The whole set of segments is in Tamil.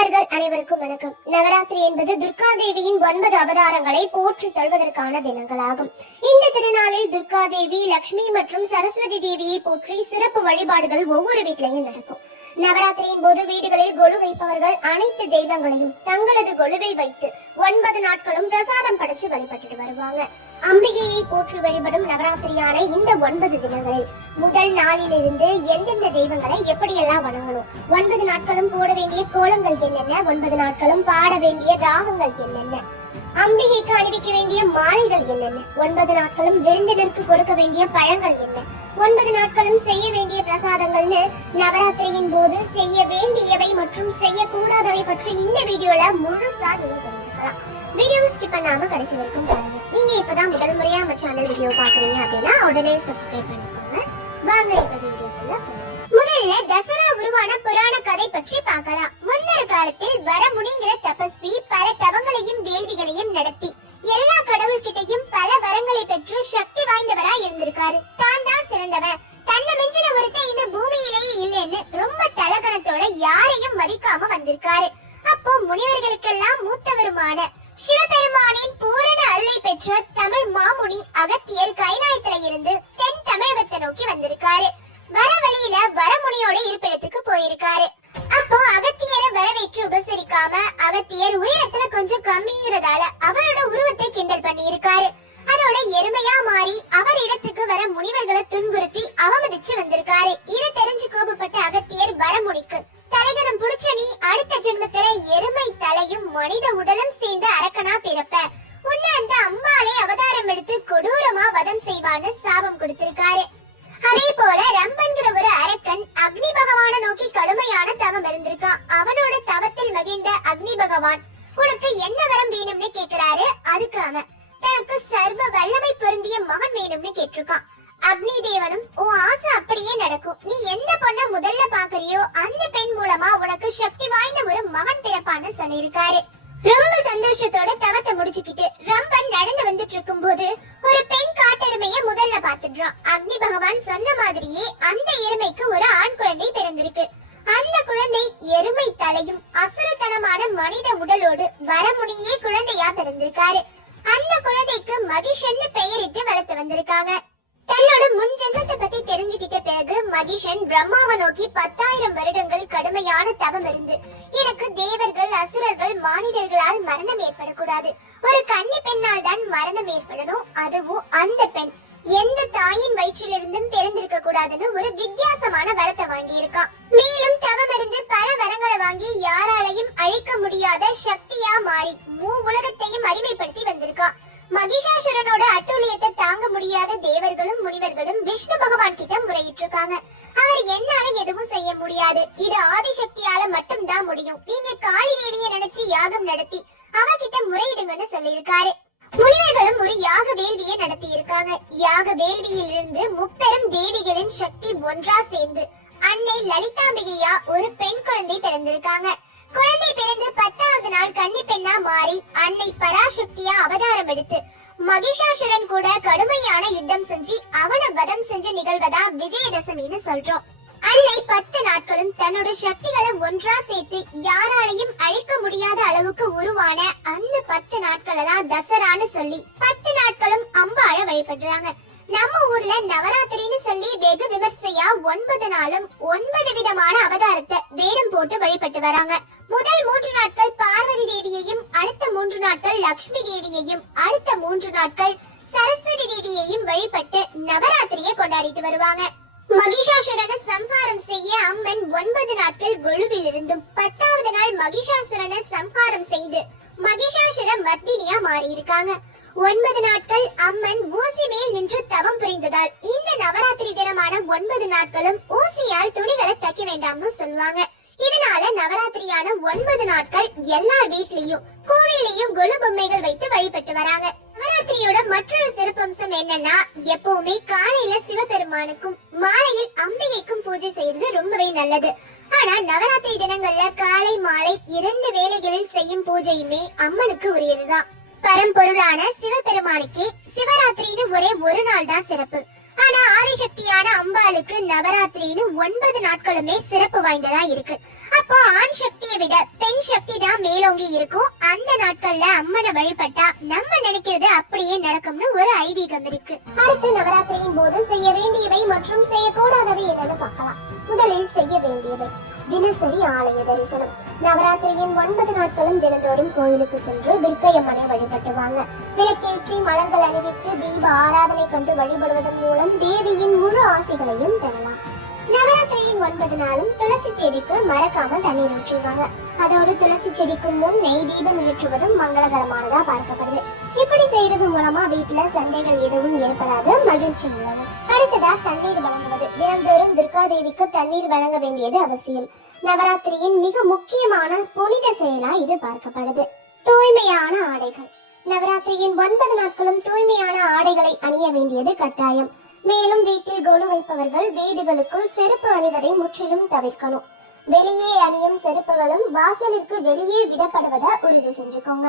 நண்பர்கள் அனைவருக்கும் வணக்கம். நவராத்திரி என்பது துர்கா தேவியின் 9 அவதாரங்களை போற்றி தழுவதற்கான தினங்களாகும். இந்த திருநாளில் துர்கா தேவி, லட்சுமி மற்றும் சரஸ்வதி தேவியை போற்றி சிறப்பு வழிபாடுகள் ஒவ்வொரு வீட்டிலையும் நடக்கும். நவராத்திரியின் போது வீடுகளில் கொலு வைப்பவர்கள் அனைத்து தெய்வங்களையும் தங்களது கொலுவில் வைத்து 9 நாட்களும் பிரசாதம் படைச்சு வழிபட்டு வருவாங்க. அம்பிகையை போற்றி வழிபடும் நவராத்திரியான இந்த 9 தினங்களில் முதல் நாளிலிருந்து எந்தெந்த தெய்வங்களை எப்படியெல்லாம் வணங்கணும், 9 நாட்களும் போட வேண்டிய கோலங்கள் என்னென்ன, 9 நாட்களும் பாட வேண்டிய ராகங்கள் என்னென்ன, அம்பிகைக்கு அணிவிக்க வேண்டிய மாலைகள் என்னென்ன, 9 நாட்களும் விருந்தினருக்கு கொடுக்க வேண்டிய பழங்கள் என்ன, 9 நாட்களும் செய்ய வேண்டிய பிரசாதங்கள்னு நவராத்திரியின் போது செய்ய வேண்டியவை மற்றும் செய்யக்கூடாதவை பற்றி இந்த வீடியோல முழுசா நீங்க தெரிஞ்சுக்கலாம். வீடியோ ஸ்கிப் பண்ணாம கடைசி வரைக்கும் பாருங்க. நீங்க இப்பதான் முதல் முறையா நம்ம சேனல் வீடியோ பாக்குறீங்க அப்படின்னா உடனே சப்ஸ்கிரைப் பண்ணிக்கோங்க. வாங்க இப்ப வீடியோக்குள்ள போகலாம். முதல்ல தசரா உருவான புராண கதை பற்றி பார்க்கலாம். முன்னொரு காலத்தில் வரமுனிங்கிற தபஸ்வி பல தவங்களையும் வேள்விகளையும் நடத்தி எல்லா கடவுள்கிட்டையும் பல வரங்களை பெற்று சக்தி வாய்ந்தவரா இருந்திருக்காரு. தான் தான் சிறந்தவன், தன்னை மிஞ்சின ஒருத்தன் இந்த பூமியிலேயே இல்லைன்னு ரொம்ப தலகணத்தோட யாரையும் மதிக்காம வந்திருக்காரு. அப்போ முனிவர்களுக்கெல்லாம் மூத்தவருமான சிவபெருமானின் பூரண அருளை பெற்ற தமிழ் மாமுனி அகத்தியர் கைலாயத்துல இருந்து தென் தமிழகத்தை நோக்கி வந்திருக்காரு. வர வழியில வரமுனியோட இருப்பிடத்துக்கு போயிருக்காரு. அப்போ அகத்தியரை வரவேற்று உபசரிக்காம அகத்தியர் உயரத்துல கொஞ்சம் கம்மிங்கிறதால அவரோட உருவத்தை கிண்டல் பண்ணி இருக்காரு. அதோட எருமையா மாறி அவர் இடத்துக்கு வர முனிவர்களை துன்புறுத்தி அவமதிச்சு வந்திருக்காரு. இதை தெரிஞ்சு கோபப்பட்ட அகத்தியர் வரமுனிக்கு, தலைகணம் புடிச்ச நீ அடுத்த ஜென்மத்துல எருமை தலையும் மனித உடலும் சேர்ந்து அரக்கனா பிறப்ப, உன்னை அந்த அம்பாலே அவதாரம் எடுத்து கொடூரமா வதம் செய்வான்னு சாபம் கொடுத்திருக்காரு. அதே போல ரம்பன்கிற ஒரு அரக்கன் அக்னி பகவான நோக்கி கடுமையான தவம் இருந்திருக்கான். அவனோட தவத்தில் மகிழ்ந்த அக்னி பகவான் உனக்கு என்ன வரம் வேணும்னு கேக்குறாரு. அதுக்கு அவன் தனக்கு சர்வ வல்லமை பொருந்திய மகன் வேணும்னு கேட்டிருக்கான். அக்னி தேவனும் உன் ஆசை அப்படியே நடக்கும், நீ எந்த பொண்ண முதல்ல பாக்குறியோ அந்த பெண் மூலமா உனக்கு சக்தி வாய்ந்த ஒரு மகன் பிறப்பான்னு சொல்லியிருக்காரு. ரொம்ப சந்தோஷத்தோட தவத்தை முடிச்சுக்கிட்டு ரம்பன் நடந்து வந்துட்டு இருக்கும் போது ஒரு பெண் காட்டெருமைய முதல்ல பாத்துடுறான். அக்னி பகவான் சொன்ன மாதிரியே அந்த எருமைக்கு ஒரு ஆண் குழந்தை பிறந்திருக்கு. அந்த குழந்தை எருமை தலையும் அசுரத்தனமான மனித உடலோடு வரமுனியே குழந்தையா பிறந்திருக்காரு. அந்த குழந்தைக்கு மகிஷன்னு பெயரிட்டு வளர்த்து வந்திருக்காங்க. தன்னோட முன் ஜென்மத்தை பத்தி தெரிஞ்சுக்கிட்ட பிறகு மகிஷன் பிரம்மாவை நோக்கி 10,000 வருடங்கள் கடுமையான தவம் இருந்து எனக்கு தேவர்கள், அசுரர்கள், மானிடர்களால் மரணம் ஏற்படக்கூடாது, ஒரு கன்னி பெண்ணால் தான் மரணம் ஏற்படணும், அதுவும் அந்த பெண் எந்த தாயின் வயிற்றிலிருந்தும் பிறந்திருக்க கூடாதுன்னு ஒரு வித்தியாசமான வரத்தை வாங்கி இருக்கான். மேலும் தவம் இருந்து பல வரங்களை வாங்கி யாராலையும் அழிக்க முடியாத சக்தியா மாறி உலகத்தையும் அடிமைப்படுத்தி வந்திருக்கான். மகிஷாசுரனோட அட்டூழியத்தை தாங்க முடியாத தேவர்களும் முனிவர்களும் விஷ்ணு பகவான் கிட்ட முறையிட்டு இருக்காங்க. அவர் என்னால எதுவும் செய்ய முடியாது, இது ஆதிசக்தியால மட்டும் தான் முடியும், நீங்க காளி தேவியை நினைச்சு யாகம் நடத்தி அவகிட்ட முறையிடுங்கன்னு சொல்லியிருக்காரு. முனிவர்களும் ஒரு யாக வேள்வியை நடத்தி இருக்காங்க. யாக வேள்வியில் இருந்து முப்பெரும் தேவிகளின் சக்தி ஒன்றா சேர்ந்து அன்னை லலிதாம்பிகையா ஒரு பெண் குழந்தை பிறந்திருக்காங்க. குழந்தை பிறந்து 10வது நாள் கன்னி பெண்ணா மாறி அன்னை பராசக்தியா அவதாரம் எடுத்து மகிஷாசுரன் கூட கடுமையான யுத்தம் செஞ்சு அவனை வதம் செஞ்சு நிகழ்வதா விஜயதசமின்னு சொல்றோம். அன்னை 10 நாட்களும் தன்னோட சக்திகளை ஒன்றா சேர்த்து யாராலையும் அழிக்க முடியாத அளவுக்கு உருவான அந்த 10 நாட்களை தான் தசரான்னு சொல்லி 10 நாட்களும் அம்பாள வழிபடுறாங்க. நம்ம ஊர்ல நவராத்திரின்னு சொல்லி வெகு விமர்சையா 9 நாளும் 9 விதமான அவதாரத்தை வேடம் போட்டு வழிபட்டு வராங்க. முதல் 3 நாட்கள் பார்வதி தேவியையும், அடுத்த 3 நாட்கள் லட்சுமி தேவியையும், அடுத்த 3 நாட்கள் சரஸ்வதி தேவியையும் வழிபட்டு நவராத்திரியை கொண்டாடிட்டு வருவாங்க. மகிஷாசுரனை சம்ஹாரம் செய்ய அம்மன் 9 நாட்கள் கொலுவில் இருந்தும் 10வது நாள் மகிஷாசுரனை சம்ஹாரம் செய்து மகிஷாசுர மர்தினியா மாறி இருக்காங்க. 9 நாட்கள் அம்மன் ஊசி மேல் நின்று தவம் புரிந்ததால் இந்த நவராத்திரி தினமான 9 நாட்களும் ஊசியால் துணிகளை தைக்க வேண்டாம்னு சொல்லுவாங்க. இதனால நவராத்திரியான 9 நாட்கள் எல்லா வீட்லயும் கோவிலையும் கொலு பொம்மைகள் வைத்து வழிபட்டு வராங்க. நவராத்திரியோட மற்றொரு சிறப்பம்சம் என்னன்னா, எப்பவுமே காலையில சிவபெருமானுக்கும் மாலையில் அம்பிகைக்கும் பூஜை செய்யறது ரொம்பவே நல்லது. ஆனா நவராத்திரி தினங்கள்ல காலை மாலை 2 வேளைகளில் செய்யும் பூஜையுமே அம்மனுக்கு உரியதுதான். பரம்பொருளான சிவபெருமானுக்கே சிவராத்திரின்னு ஒரே ஒரு நாள் தான் சிறப்பு. ஆனா ஆதிசக்தியான அம்பாளுக்கு நவராத்திரின்னு 9 நாட்களுமே சிறப்பு வாய்ந்ததா இருக்கு. அப்போ ஆண் சக்தியை விட பெண் சக்தி தான் மேலோங்கி இருக்கும். அந்த நாட்கள்ல அம்மனை வழிபட்டா நம்ம நினைக்கிறது அப்படியே நடக்கும்னு ஒரு ஐதீகம் இருக்கு. அடுத்து நவராத்திரியின் போது செய்ய வேண்டியவை மற்றும் செய்யக்கூடாதவை என்னன்னு பார்க்கலாம். முதலில் செய்ய வேண்டியவை: தினசரி ஆலய தரிசனம். நவராத்திரியின் 9 நாட்களும் தினந்தோறும் கோயிலுக்கு சென்று துர்க்கை அம்மனை வழிபட்டுவாங்க. விளக்கேற்றி மலர்கள் அணிவித்து தீப ஆராதனை கொண்டு வழிபடுவதன் மூலம் தேவியின் முழு ஆசைகளையும் பெறலாம். நவராத்திரியின் 9 நாளும் துளசி செடிக்கு மறக்காம தண்ணீர் ஊற்றுவாங்க. அதோடு துளசி செடிக்கு முன் நெய் தீபம் ஏற்றுவதும் மங்களகரமானதா பார்க்கப்படுது. இப்படி செய்யறது மூலமா வீட்டுல சண்டைகள் எதுவும் ஏற்படாது, மகிழ்ச்சி நிலவும். அடுத்ததா தண்ணீர் வழங்குவது. தினந்தோறும் துர்காதேவிக்கு தண்ணீர் வழங்க வேண்டியது அவசியம். நவராத்திரியின் மிக முக்கியமான புனித செயலா இது பார்க்கப்படுது. தூய்மையான ஆடைகள். நவராத்திரியின் 9 நாட்களும் தூய்மையான ஆடைகளை அணிய வேண்டியது கட்டாயம். மேலும் வீட்டில் கொலு வைப்பவர்கள் வீடுகளுக்குள் செருப்பு அணிவதை முற்றிலும் தவிர்க்கணும். வெளியே அணியும் செருப்புகளும் வாசலுக்கு வெளியே விடப்படுவதை உறுதி செஞ்சுக்கோங்க.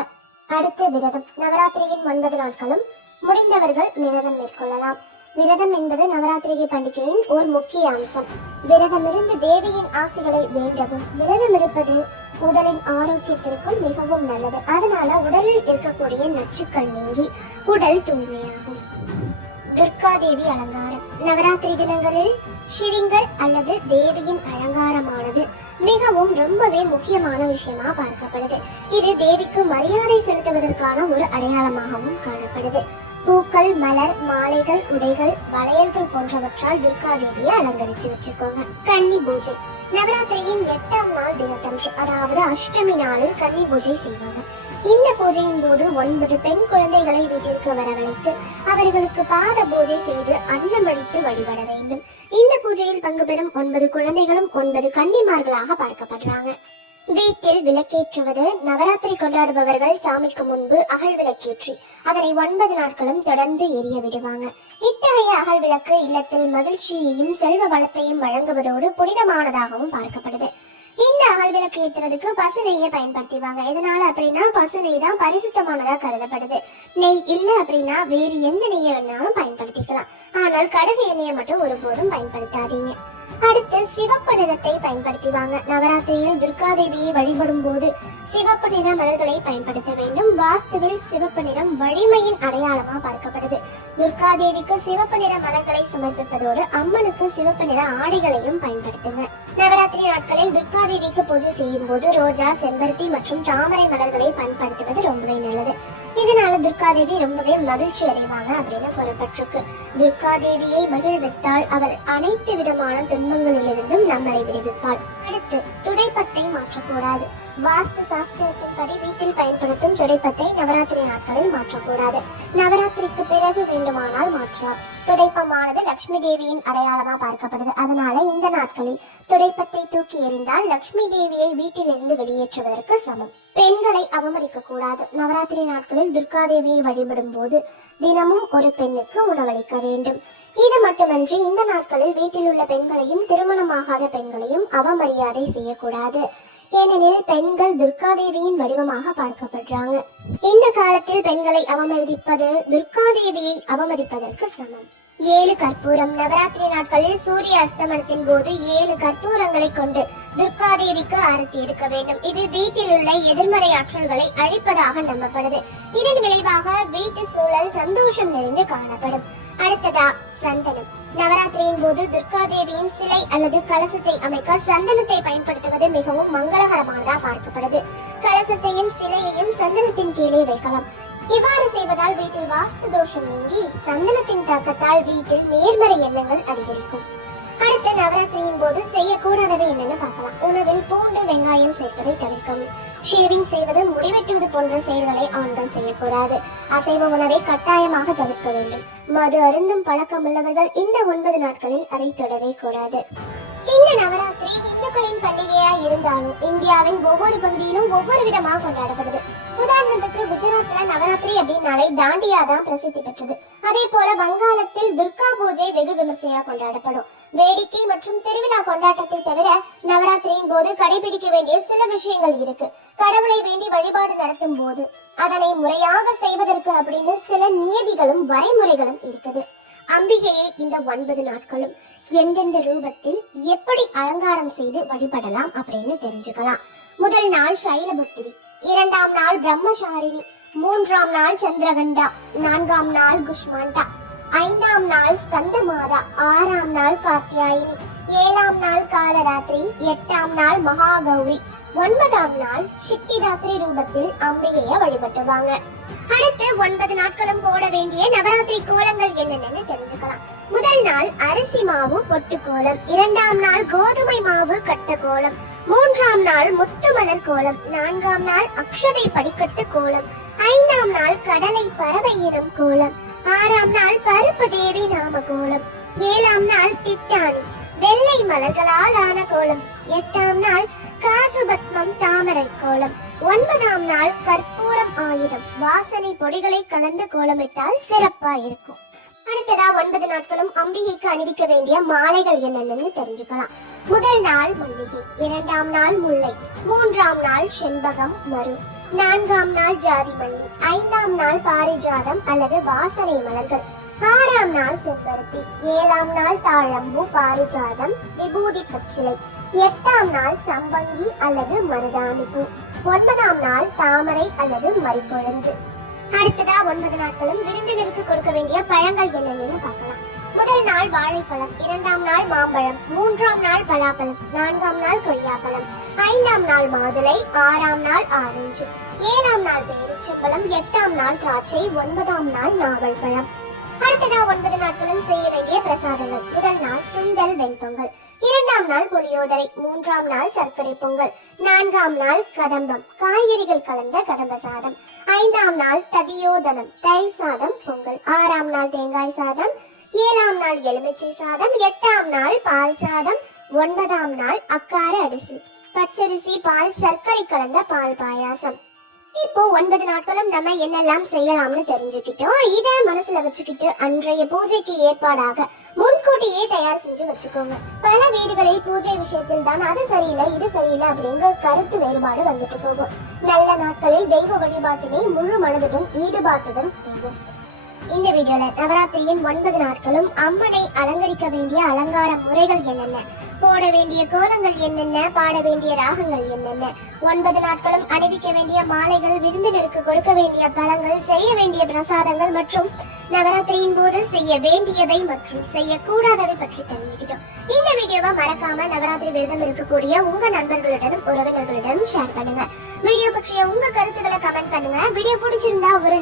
அடுத்து விரதம். நவராத்திரியின் 9 நாட்களும் முடிந்தவர்கள் விரதம் மேற்கொள்ளலாம். விரதம் என்பது நவராத்திரி பண்டிகையின் ஒரு முக்கிய அம்சம். விரதம் இருந்து தேவியின் ஆசைகளை வேண்டவும். விரதம் இருப்பது உடலின் ஆரோக்கியத்திற்கும் மிகவும் நல்லது. அதனால உடலில் இருக்கக்கூடிய நச்சுக்கள் நீங்கி உடல் தூய்மையாகும். துர்காதேவி அலங்காரம். நவராத்திரி தினங்களில் ஸ்ரீங்கர் அல்லது தேவியின் அலங்காரமானது மிகவும் ரொம்பவே முக்கியமான விஷயமா பார்க்கப்படுது. இது தேவிக்கு மரியாதை செலுத்துவதற்கான ஒரு அடையாளமாகவும் காணப்படுது. பூக்கள், மலர், மாலைகள், உடைகள், வளையல்கள் போன்றவற்றால் துர்காதேவியை அலங்கரிச்சு வச்சுக்கோங்க. கன்னி பூஜை. நவராத்திரியின் 8ஆம் நாள் தினத்தன்று, அதாவது அஷ்டமி நாளில் கன்னி பூஜை செய்வாங்க. இந்த பூஜையின் போது 9 பெண் குழந்தைகளை வீட்டிற்கு வரவழைத்து அவர்களுக்கு பாத பூஜை செய்து அன்னமளித்து வழிபட வேண்டும். இந்த பூஜையில் பங்கு பெறும் 9 குழந்தைகளும் 9 கன்னிமார்களாக பார்க்கப்படுறாங்க. வீட்டில் விளக்கேற்றுவது. நவராத்திரி கொண்டாடுபவர்கள் சாமிக்கு முன்பு அகல் விளக்கேற்றி அதனை 9 நாட்களும் தொடர்ந்து எரிய விடுவாங்க. இத்தகைய அகல் விளக்கு இல்லத்தில் மகிழ்ச்சியையும் செல்வ வளத்தையும் வழங்குவதோடு புனிதமானதாகவும் பார்க்கப்படுது. இந்த அகல் விளக்கு ஏற்றுறதுக்கு பசு நெய்யை பயன்படுத்திவாங்க. எதனால அப்படின்னா பசு நெய் தான் பரிசுத்தமானதா கருதப்படுது. நெய் இல்ல அப்படின்னா வேறு எந்த நெய்யை வேணாலும் பயன்படுத்திக்கலாம். ஆனால் கடுகு எண்ணெயை மட்டும் ஒருபோதும் பயன்படுத்தாதீங்க. அடுத்து சிவப்பு நிறத்தை பயன்படுத்திவாங்க. நவராத்திரியில் துர்காதேவியை வழிபடும் போது சிவப்பு நிற மலர்களை பயன்படுத்த வேண்டும். வாஸ்துவில் சிவப்பு நிறம் வலிமையின் அடையாளமா பார்க்கப்படுது. துர்காதேவிக்கு சிவப்பு நிற மலர்களை சமர்ப்பிப்பதோடு அம்மனுக்கு சிவப்பு நிற ஆடைகளையும் பயன்படுத்துங்க. நவராத்திரி நாட்களில் துர்காதேவிக்கு பூஜை செய்யும் போது ரோஜா, செம்பருத்தி மற்றும் தாமரை மலர்களை பயன்படுத்துவது ரொம்பவே நல்லது. இதனால துர்காதேவி ரொம்பவே மகிழ்ச்சி அடைவாங்க அப்படின்னு கூறப்பட்டிருக்கு. துர்காதேவியை மகிழ்வித்தால் அவள் அனைத்து விதமான துன்பங்களிலிருந்தும் நம்மளை விடுவிப்பாள். அடுத்து துடைப்பத்தை மாற்றக்கூடாது. வாஸ்து சாஸ்திரத்தின்படி வீட்டில் பயன்படுத்தும் துடைப்பத்தை நவராத்திரி நாட்களில் மாற்றக்கூடாது. நவராத்திரிக்கு பிறகு வேண்டுமானால் மாற்றலாம். துடைப்பமானது லட்சுமி தேவியின் அடையாளமா பார்க்கப்படுது. அதனால இந்த நாட்களில் துடைப்பத்தை தூக்கி எறிந்தால் லட்சுமி தேவியை வீட்டிலிருந்து வெளியேற்றுவதற்கு சமம். பெண்களை அவமதிக்க கூடாது. நவராத்திரி நாட்களில் துர்காதேவியை வழிபடும் போது தினமும் ஒரு பெண்ணுக்கு உணவளிக்க வேண்டும். இது மட்டுமன்றி இந்த நாட்களில் வீட்டில் உள்ள பெண்களையும் திருமணமாகாத பெண்களையும் அவமரியாதை செய்யக்கூடாது. ஏனெனில் பெண்கள் துர்காதேவியின் வடிவமாக பார்க்கப்படுறாங்க. இந்த காலத்தில் பெண்களை அவமதிப்பது துர்காதேவியை அவமதிப்பதற்கு சமம். 7 கற்பூரம். நவராத்திரி நாட்களில் சூரிய அஸ்தமனத்தின் போது 7 கற்பூரங்களை கொண்டு துர்காதேவிக்கு ஆரத்தி எடுக்க வேண்டும். இது வீட்டில் உள்ள எதிர்மறை ஆற்றல்களை அழிப்பதாக நம்பப்படுது. இதன் விளைவாக வீட்டு சூழல் சந்தோஷம் நிறைந்து காணப்படும். அடுத்ததா சந்தனம். நவராத்திரியின் போது துர்காதேவியின் சிலை அல்லது கலசத்தை அமைக்க சந்தனத்தை பயன்படுத்துவது மிகவும் மங்களகரமானதா பார்க்கப்படுது. கலசத்தையும் சிலையையும் சந்தனத்தின் கீழே வைக்கலாம். இவ்வாறு செய்வதால் வீட்டில் வாஸ்து தோஷம் நீங்கி சந்தனத்தின் தாக்கத்தால் வீட்டில் நேர்மறை எண்ணங்கள் அதிகரிக்கும். அடுத்து நவராத்திரியின் போது செய்யக்கூடாதவை என்னன்னு பார்க்கலாம். உணவில் பூண்டு, வெங்காயம் சேர்ப்பதை தவிர்க்கவும். ஷேவிங் செய்வது, முடிவெட்டுவது போன்ற செயல்களை ஆண்கள் செய்யக்கூடாது. அசைவ உணவை கட்டாயமாக தவிர்க்க வேண்டும். மது அருந்தும் பழக்கம் உள்ளவர்கள் இந்த 9 நாட்களில் அதை தொடவே கூடாது. இந்த நவராத்திரி இந்துக்களின் பண்டிகையா இருந்தாலும் இந்தியாவின் ஒவ்வொரு பகுதியிலும் ஒவ்வொரு விதமாக கொண்டாடப்படுது. உதாரணத்துக்கு குஜராத்ல நவராத்திரி அப்படின்னாலே தாண்டியா தான் பிரசித்தி பெற்றது. அதே போல வங்காளத்தில் துர்கா பூஜை வெகு விமர்சையா கொண்டாடப்படும். வேடிக்கை மற்றும் திருவிழா கொண்டாட்டத்தை தவிர நவராத்திரியின் போது கடைபிடிக்க வேண்டிய சில விஷயங்கள் இருக்கு. கடவுளை வேண்டி வழிபாடு நடத்தும் போது அதனை முறையாக செய்வதற்கு அப்படின்னு சில நியதிகளும் வரைமுறைகளும் இருக்குது. அம்பிகையை இந்த 9 நாட்களும் எந்தெந்த ரூபத்தில் எப்படி அலங்காரம் செய்து வழிபடலாம் அப்படின்னு தெரிஞ்சுக்கலாம். முதல் நாள் சைலபுத்திரி, 2ஆம் நாள் பிரம்மசாரிணி, 3ஆம் நாள் சந்திரகண்டா, 4ஆம் நாள் குஷ்மாண்டா, 5ஆம் நாள் ஸ்கந்தமாதா, 6ஆம் நாள் காத்யாயினி, 7ஆம் நாள் காலராத்திரி, 8ஆம் நாள் மகாகௌரி, 9ஆம் நாள் சித்திதாத்ரி ரூபத்தில் அம்பிகையை வழிபட்டுவாங்க. அடுத்து 9 நாட்களும் போட வேண்டிய நவராத்திரி கோலங்கள் என்னென்னு தெரிஞ்சுக்கலாம். முதல் நாள் அரிசி மாவு பொட்டு கோலம், 2ஆம் நாள் கோதுமை மாவு கட்ட கோலம், 3ஆம் நாள் முத்துமலர் கோலம், 4ஆம் நாள் அக்ஷதை படிக்கட்டு கோலம், 5ஆம் நாள் கடலை பறவை இனம் கோலம், 6ஆம் நாள் பருப்பு தேவி நாம கோலம், 7ஆம் நாள் திட்டாணி வெள்ளை மலர்களால் ஆன கோலம், 8ஆம் நாள் காசுபத்மம் தாமரை கோலம், 9ஆம் நாள் கற்பூரம் ஆயுதம் வாசனை பொடிகளை கலந்து கோலமிட்டால் சிறப்பா இருக்கும். அடுத்ததா 9 நாட்களும் அம்பிகைக்கு அணிவிக்க வேண்டிய மாலைகள் என்னென்னு தெரிஞ்சுக்கலாம். முதல் நாள் மல்லிகை, 2ஆம் நாள் முல்லை, 3ஆம் நாள் செண்பகம் மரு, 4ஆம் நாள் ஜாதி மல்லி, 5ஆம் நாள் பாரிஜாதம் அல்லது வாசனை மலர்கள், 6ஆம் நாள் செம்பருத்தி, 7ஆம் நாள் தாழம்பூ பாரிஜாதம் விபூதி பச்சிலை, 8ஆம் நாள் சம்பங்கி அல்லது மருதாணி பூ, 9ஆம் நாள் தாமரை அல்லது மறிக்கொழுந்து. அடுத்ததா 9 நாட்களும் விருந்தினருக்கு கொடுக்க வேண்டிய பழங்கள் என்னென்னு பார்க்கலாம். முதல் நாள் வாழைப்பழம், 2ஆம் நாள் மாம்பழம், 3ஆம் நாள் பலாப்பழம், 4ஆம் நாள் கொய்யாப்பழம், 5ஆம் நாள் மாதுளை, 6ஆம் நாள் ஆரஞ்சு, 7ஆம் நாள் பேரிச்சம்பழம், 8ஆம் நாள் திராட்சை, 9ஆம் நாள் நாவல் பழம். அடுத்ததா 9 நாட்களும் செய்ய வேண்டிய பிரசாதங்கள். முதல் நாள் சுண்டல் வெண்பொங்கல், 2ஆம் நாள் புளியோதரை, 3ஆம் நாள் சர்க்கரை பொங்கல், 4ஆம் நாள் கதம்பம் காய்கறிகள் கலந்த கதம்ப சாதம், 5ஆம் நாள் ததியோதனம் தயிர் சாதம் பொங்கல், 6ஆம் நாள் தேங்காய் சாதம், 7ஆம் நாள் எலுமிச்சை சாதம், 8ஆம் நாள் பால் சாதம், 9ஆம் நாள் அக்கார அரிசி பச்சரிசி பால் சர்க்கரை கலந்த பால் பாயாசம். இப்போ 9 நாட்களும் நம்ம என்னெல்லாம் செய்யலாம்னு தெரிஞ்சுக்கிட்டோம். இத மனசுல வச்சுக்கிட்டு அன்றைய பூஜைக்கு ஏற்பாடாக முன்கூட்டியே தயார் செஞ்சு வச்சுக்கோங்க. பல வீடுகளில் பூஜை விஷயத்தில் தான் அது சரியில்லை இது சரியில்லை அப்படிங்கிற கருத்து வேறுபாடு வந்துட்டு போகும். நல்ல நாட்களில் தெய்வ வழிபாட்டினை முழு மனதுடன் ஈடுபாட்டுடன் செய்வோம். இந்த வீடியோல நவராத்திரியின் 9 நாட்களும் அம்மனை அலங்கரிக்க வேண்டிய அலங்கார முறைகள் என்னென்ன, போட வேண்டிய கோலங்கள் என்னென்ன, பாட வேண்டிய ராகங்கள் என்னென்ன, 9 நாட்களும் அணிவிக்க வேண்டிய மாலைகள், விருந்தினருக்கு கொடுக்க வேண்டிய பழங்கள், செய்ய வேண்டிய பிரசாதங்கள் மற்றும் நவராத்திரியின் போது செய்ய வேண்டியவை மற்றும் செய்யக்கூடாதவை பற்றி தெரிஞ்சுக்கிட்டோம். இந்த வீடியோவை மறக்காம நவராத்திரி விரதம் இருக்கக்கூடிய உங்க நண்பர்களுடனும் உறவினர்களுடனும் ஷேர் பண்ணுங்க. வீடியோ பற்றிய உங்க கருத்துக்களை கமெண்ட் பண்ணுங்க. வீடியோ பிடிச்சிருந்தா ஒரு